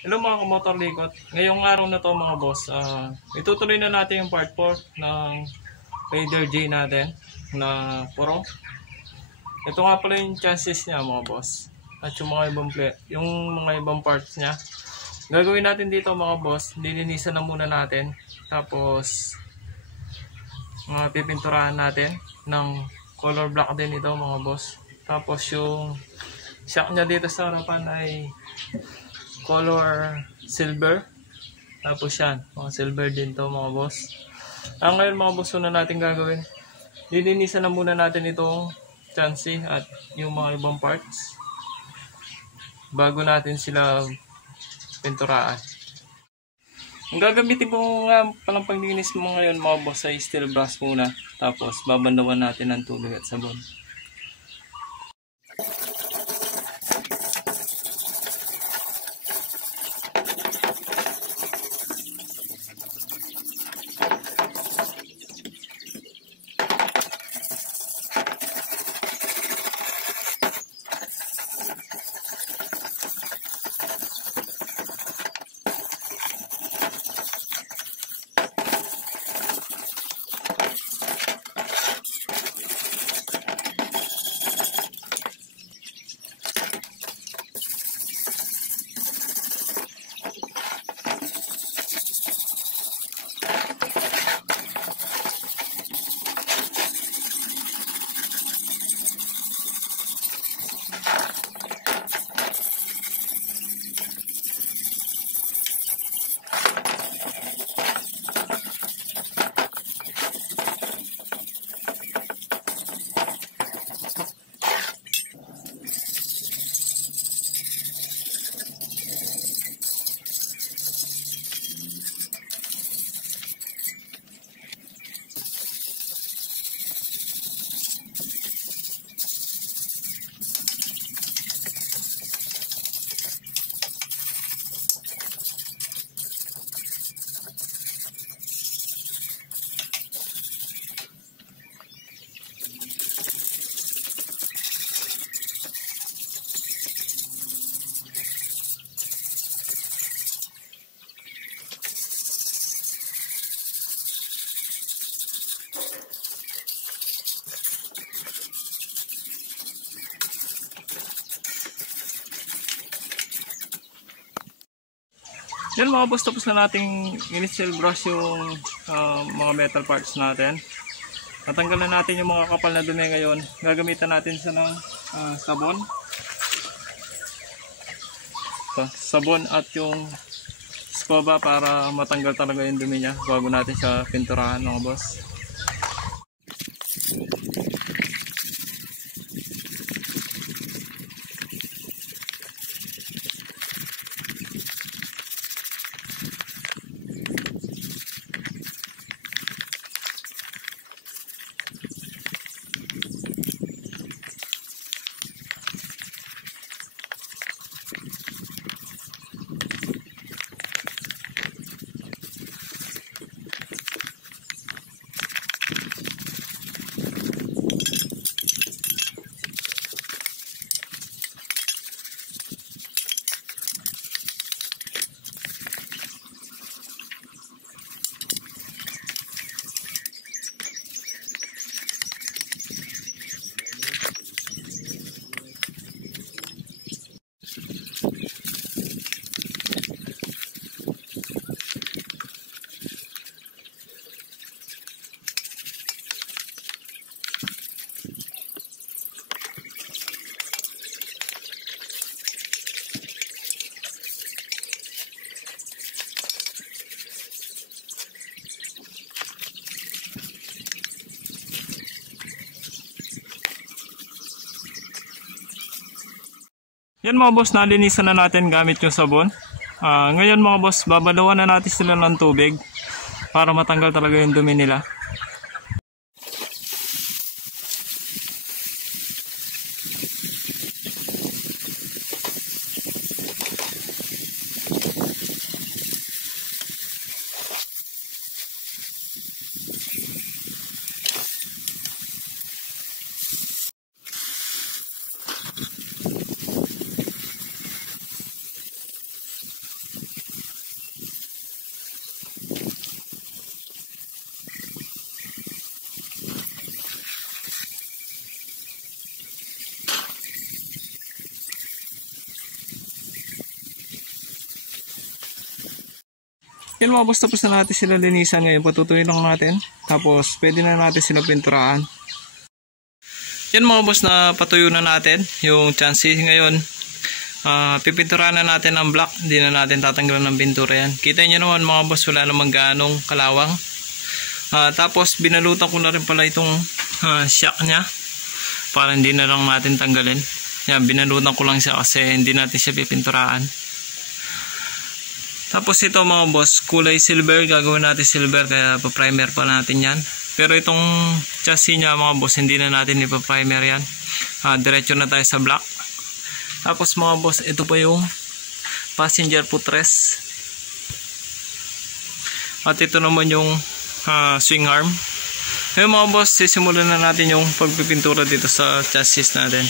Hello mga kamotor likot. Ngayong araw na to mga boss, itutuloy na natin yung part 4 ng Raider J natin na puro. Ito nga pala yung chances niya mga boss. At yung mga ibang parts niya. Gagawin natin dito mga boss, lilinisan na muna natin. Tapos pipinturahan natin ng color black din ito mga boss. Tapos yung shock niya dito sa harapan ay color silver. Tapos yan, mga silver din to mga boss. Ngayon mga boss, na natin gagawin, lilinisan na muna natin itong chassis at yung mga ibang parts bago natin sila pinturaan. Ang gagamitin ko nga palang paglinis mo ngayon mga boss ay steel brush muna. Tapos babandawan natin ng tubig at sabon. Yan mga boss, tapos na nating initial brush yung mga metal parts natin. Natanggalan natin yung mga kapal na dumi ngayon. Gagamitan natin sa ng sabon. Sabon at yung scoba para matanggal talaga yung dumi niya bago natin siya pinturahan mga boss. Yan mga boss, nalinisan na natin gamit yung sabon. Ngayon mga boss, babalawan na natin sila ng tubig para matanggal talaga yung dumi nila. Yan mga boss, tapos na natin sila linisan ngayon. Patutuloy lang natin. Tapos pwede na natin sila pinturaan. Yan mga boss, na patuyo na natin yung chassis ngayon. Pipinturahan na natin ang black. Hindi na natin tatanggalan ng pintura yan. Kita nyo naman mga boss, wala namang ganong kalawang. Tapos binalutan ko na rin pala itong shock nya para hindi na lang natin tanggalin. Yan, binalutan ko lang siya kasi hindi natin siya pipinturahan. Tapos ito mga boss, kulay silver. Gagawin natin silver, kaya pa-primer pa natin yan. Pero itong chassis nya mga boss, hindi na natin ipa-primer yan. Diretso na tayo sa black. Tapos mga boss, ito pa yung passenger footrest. At ito naman yung swing arm. Ngayon mga boss, sisimulan na natin yung pagpipintura dito sa chassis natin.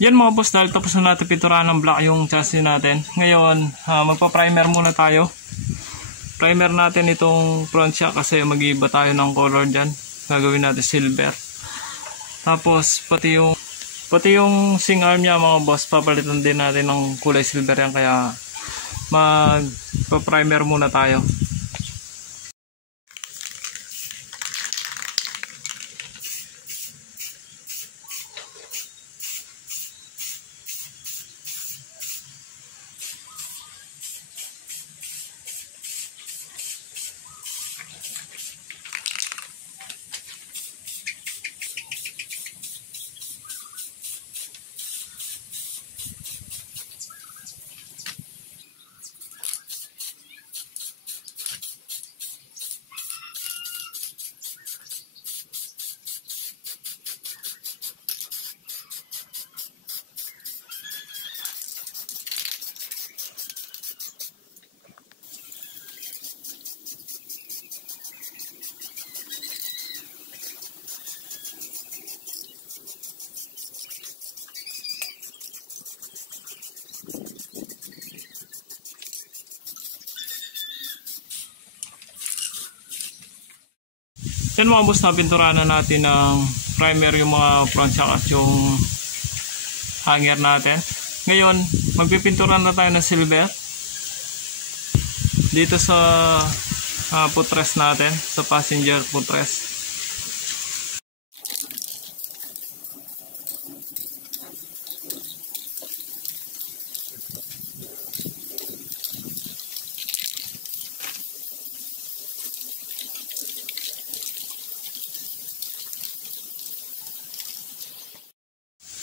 Yan mga boss, dahil tapos na natin pinturahan ng black yung chassis natin. Ngayon, magpa-primer muna tayo. Primer natin itong front shock kasi mag-iiba tayo ng color dyan. Gagawin natin silver. Tapos pati yung swing arm nya mga boss, papalitan din natin ng kulay silver yan. Kaya magpa-primer muna tayo. Yan mga boss, na pinturahan na natin ng primer yung mga front shock at yung hanger natin. Ngayon, magpipintura na tayo ng silver dito sa footrest natin, sa passenger footrest.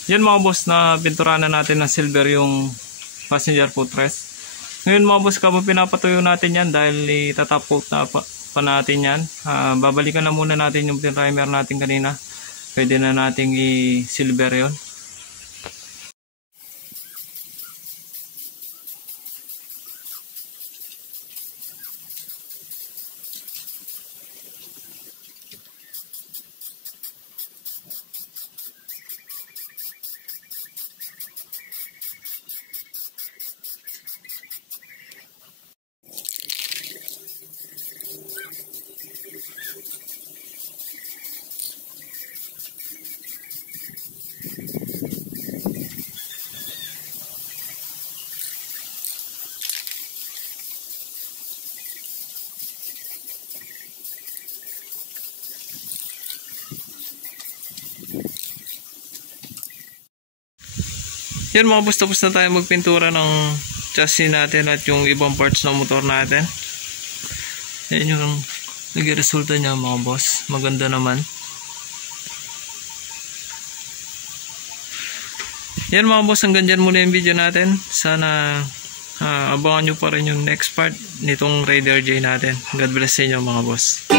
Yan mga boss, na pinturahan na natin ng silver yung passenger footrest. Ngayon mga boss, kapag pinapatuyo natin yan, dahil itatop coat na pa natin yan, babalikan na muna natin yung primer natin kanina. Pwede na nating i-silver yon. Yan mga boss, tapos na tayo magpintura ng chassis natin at yung ibang parts ng motor natin. Yan yung naging resulta niya mga boss. Maganda naman. Yan mga boss, hanggang dyan muna yung video natin. Sana abangan nyo pa rin yung next part nitong Raider J natin. God bless sa inyo mga boss.